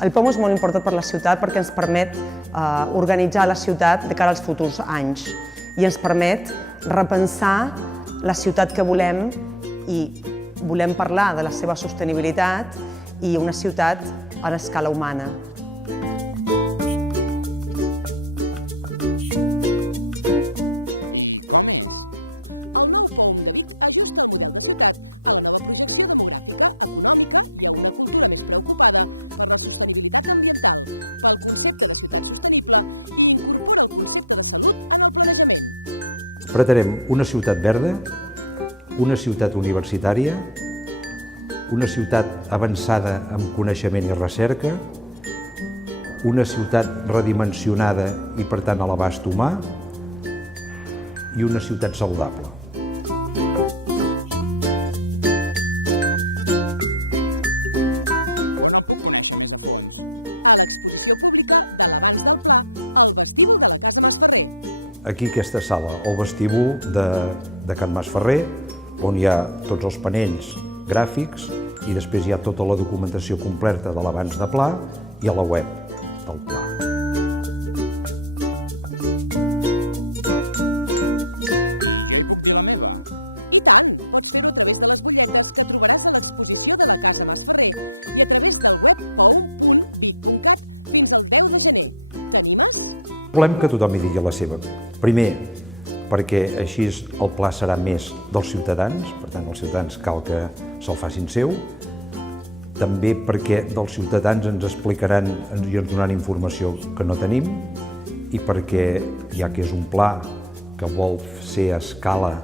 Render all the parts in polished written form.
El POM és molt important per la ciutat perquè ens permet organitzar la ciutat de cara als futurs anys i ens permet repensar la ciutat que volem i volem parlar de la seva sostenibilitat i una ciutat a l'escala humana. Pretenem una ciutat verda, una ciutat universitària, una ciutat avançada en coneixement i recerca, una ciutat redimensionada i, per tant, a l'abast humà, i una ciutat saludable. Aquí, aquesta sala, el vestíbul de Can Masferrer, on hi ha tots els panells gràfics i després hi ha tota la documentació completa de l'abans de pla i a la web del pla. Volem que tothom hi digui la seva. Primer, perquè així el pla serà més dels ciutadans, per tant, els ciutadans cal que se'l facin seu. També perquè dels ciutadans ens explicaran i ens donaran informació que no tenim i perquè, ja que és un pla que vol ser a escala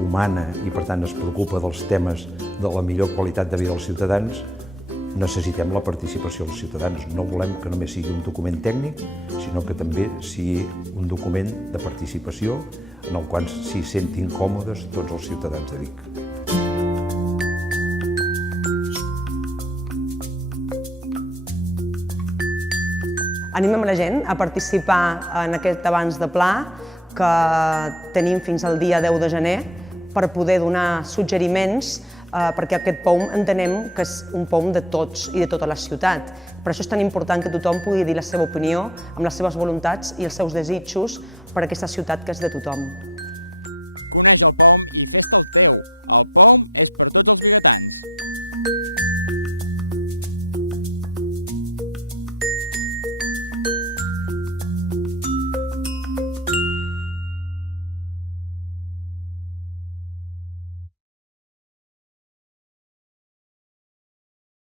humana i, per tant, es preocupa dels temes de la millor qualitat de vida dels ciutadans, necessitem la participació dels ciutadans. No volem que només sigui un document tècnic, sinó que també sigui un document de participació en el qual s'hi sentin còmodes tots els ciutadans de Vic. Animem la gent a participar en aquest abans de pla que tenim fins al dia 10 de gener per poder donar suggeriments perquè aquest POM entenem que és un POM de tots i de tota la ciutat. Per això és tan important que tothom pugui dir la seva opinió amb les seves voluntats i els seus desitjos per a aquesta ciutat que és de tothom. Coneix el POM, és el teu. El POM és per tots els vilatans.